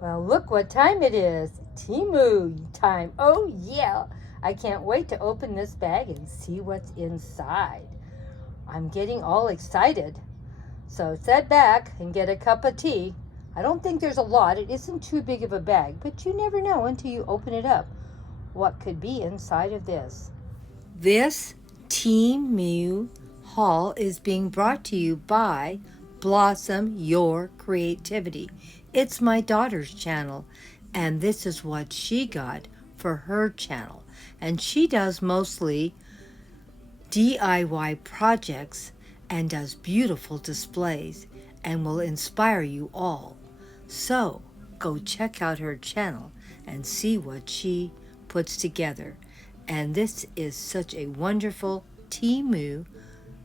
Well, look what time it is. Temu time. Oh, yeah. I can't wait to open this bag and see what's inside. I'm getting all excited. So sit back and get a cup of tea. I don't think there's a lot. It isn't too big of a bag, but you never know until you open it up what could be inside of this. This Temu Haul is being brought to you by Blossom Your Creativity. It's my daughter's channel, and this is what she got for her channel. And she does mostly DIY projects and does beautiful displays and will inspire you all. So go check out her channel and see what she puts together. And this is such a wonderful Temu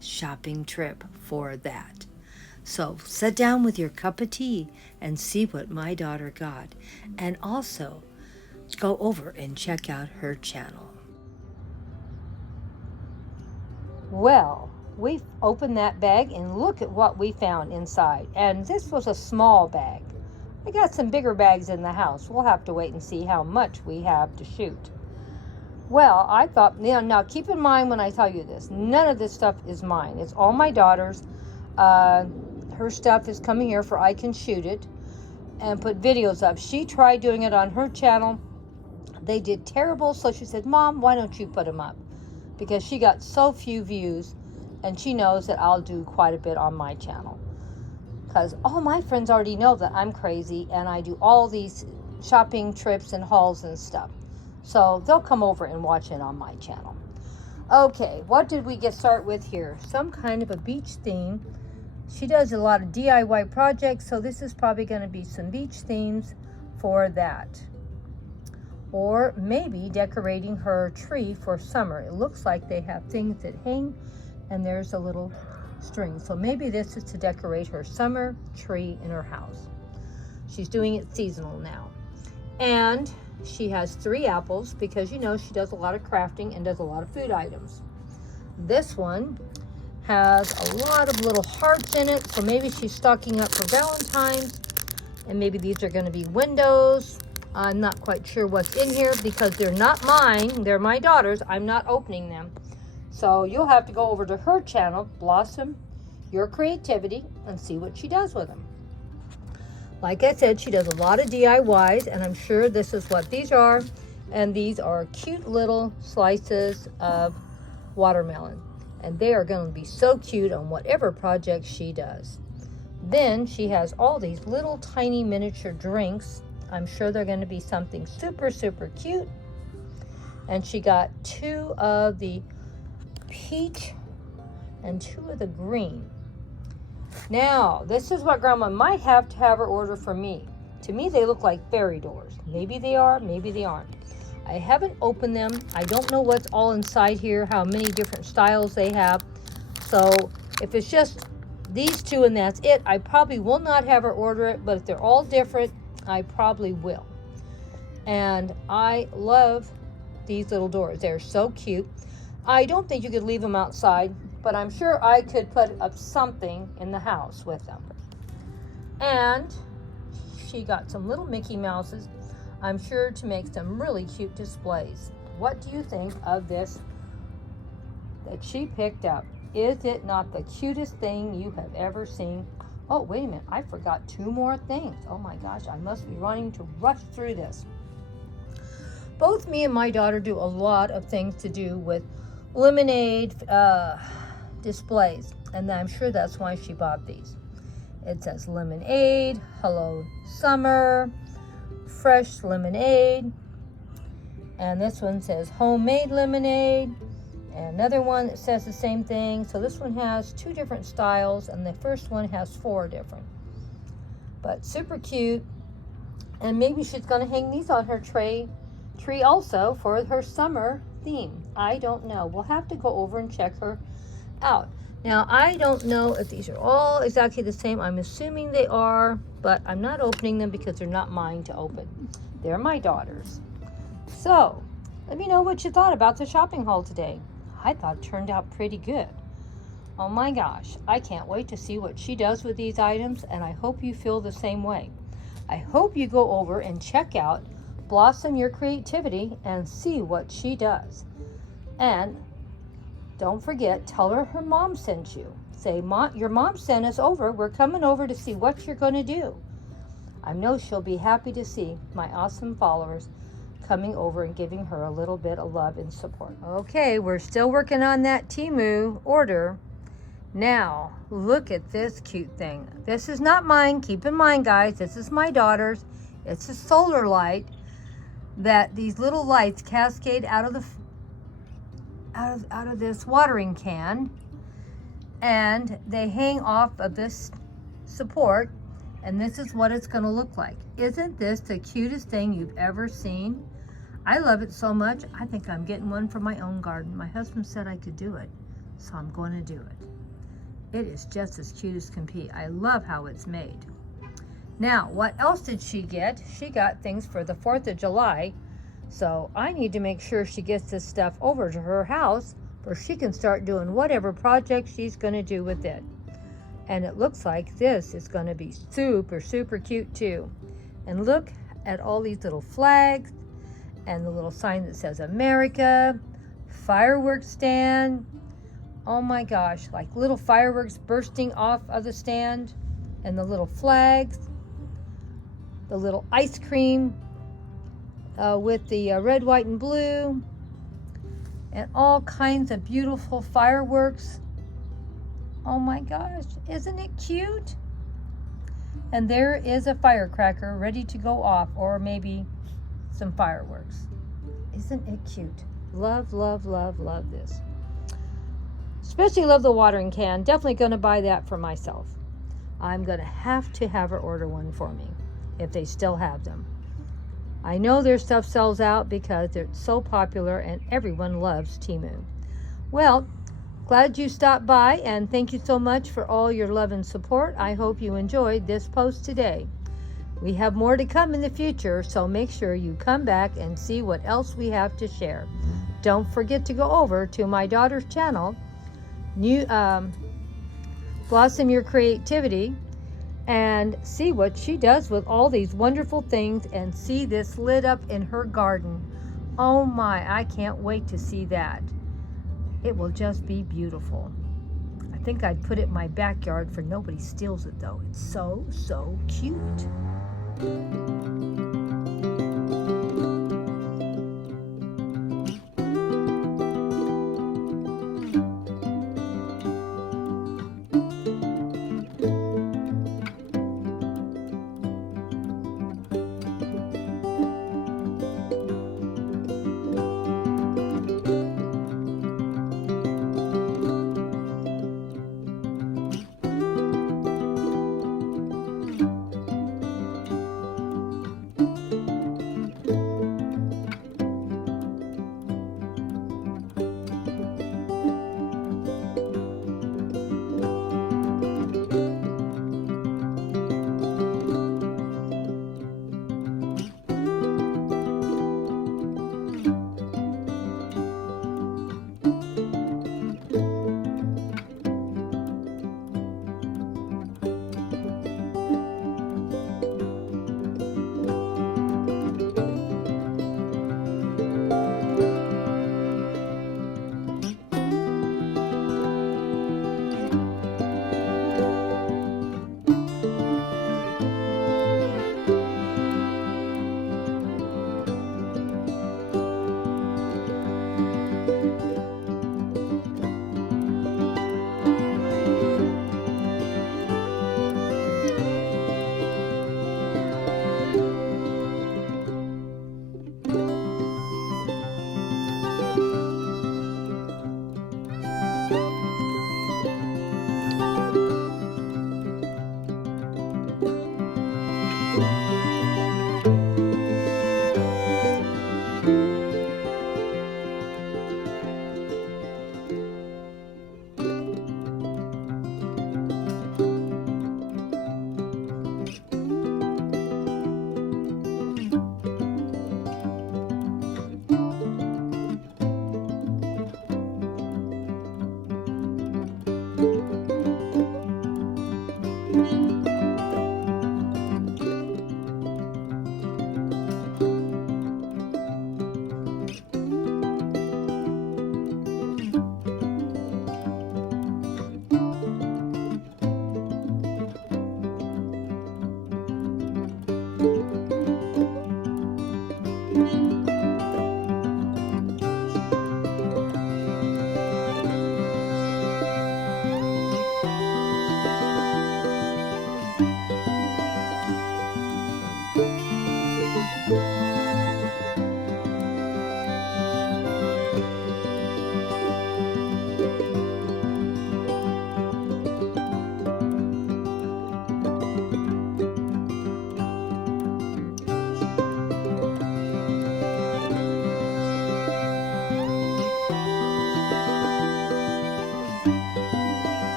shopping trip for that. So sit down with your cup of tea and see what my daughter got. And also go over and check out her channel. Well, we opened that bag and look at what we found inside. And this was a small bag. I got some bigger bags in the house. We'll have to wait and see how much we have to shoot. Well, I thought, now keep in mind when I tell you this, none of this stuff is mine. It's all my daughter's. Her stuff is coming here for I can shoot it and put videos up. She tried doing it on her channel. They did terrible, so she said, Mom, why don't you put them up? Because she got so few views, and she knows that I'll do quite a bit on my channel. Because all my friends already know that I'm crazy, and I do all these shopping trips and hauls and stuff. So they'll come over and watch it on my channel. Okay, what did we start with here? Some kind of a beach theme. She does a lot of DIY projects, so this is probably going to be some beach themes for that. Or maybe decorating her tree for summer. It looks like they have things that hang, and there's a little string. So maybe this is to decorate her summer tree in her house. She's doing it seasonal now. And she has 3 apples because she does a lot of crafting and does a lot of food items. This one has a lot of little hearts in it, so maybe she's stocking up for Valentine's. And maybe these are going to be windows. I'm not quite sure what's in here because they're not mine. They're my daughter's. I'm not opening them. So you'll have to go over to her channel, Blossom Your Creativity, and see what she does with them. Like I said, she does a lot of DIYs, and I'm sure this is what these are. And these are cute little slices of watermelon. And they are going to be so cute on whatever project she does. Then she has all these little tiny miniature drinks. I'm sure they're going to be something super, super cute. And she got 2 of the peach and 2 of the green. Now, this is what Grandma might have to have her order for me. To me, they look like fairy doors. Maybe they are, maybe they aren't. I haven't opened them. I don't know what's all inside here, how many different styles they have. So if it's just these 2 and that's it, I probably will not have her order it. But if they're all different, I probably will. And I love these little doors. They're so cute. I don't think you could leave them outside, but I'm sure I could put up something in the house with them. And she got some little Mickey Mouses, I'm sure, to make some really cute displays. What do you think of this that she picked up? Is it not the cutest thing you have ever seen? Oh, wait a minute. I forgot 2 more things. Oh my gosh, I must be running to rush through this. Both me and my daughter do a lot of things to do with lemonade displays, and I'm sure that's why she bought these. It says lemonade, hello summer, fresh lemonade, and this one says homemade lemonade, and another one that says the same thing. So this one has 2 different styles, and the first one has 4 different, but super cute. And maybe she's going to hang these on her tree also for her summer theme. I don't know. We'll have to go over and check her out. Now, I don't know if these are all exactly the same. I'm assuming they are, but I'm not opening them because they're not mine to open. They're my daughter's. So, let me know what you thought about the shopping haul today. I thought it turned out pretty good. Oh my gosh, I can't wait to see what she does with these items, and I hope you feel the same way. I hope you go over and check out Blossom Your Creativity and see what she does. And don't forget, tell her mom sent you. Say, Mom, your mom sent us over. We're coming over to see what you're going to do. I know she'll be happy to see my awesome followers coming over and giving her a little bit of love and support. Okay, we're still working on that Temu order. Now, look at this cute thing. This is not mine. Keep in mind, guys, this is my daughter's. It's a solar light that these little lights cascade out of the out of this watering can, and they hang off of this support, and this is what it's going to look like. Isn't this the cutest thing you've ever seen? I love it so much, I think I'm getting one for my own garden. My husband said I could do it, so I'm going to do it. It is just as cute as can be. I love how it's made. Now, what else did she get? She got things for the 4th of July, so I need to make sure she gets this stuff over to her house where she can start doing whatever project she's going to do with it. And it looks like this is going to be super, super cute too. And look at all these little flags and the little sign that says America, fireworks stand. Oh my gosh, like little fireworks bursting off of the stand, and the little flags, the little ice cream with the red, white, and blue, and all kinds of beautiful fireworks. Oh my gosh, isn't it cute? And there is a firecracker ready to go off, or maybe some fireworks. Isn't it cute? Love, love, love, love this. Especially love the watering can. Definitely going to buy that for myself. I'm going to have her order one for me if they still have them. I know their stuff sells out because it's so popular and everyone loves Temu. Well, glad you stopped by, and thank you so much for all your love and support. I hope you enjoyed this post today. We have more to come in the future, so make sure you come back and see what else we have to share. Don't forget to go over to my daughter's channel, Blossom Your Creativity, and see what she does with all these wonderful things, and see this lit up in her garden. Oh my, I can't wait to see that. It will just be beautiful. I think I'd put it in my backyard for nobody steals it though. It's so, so cute.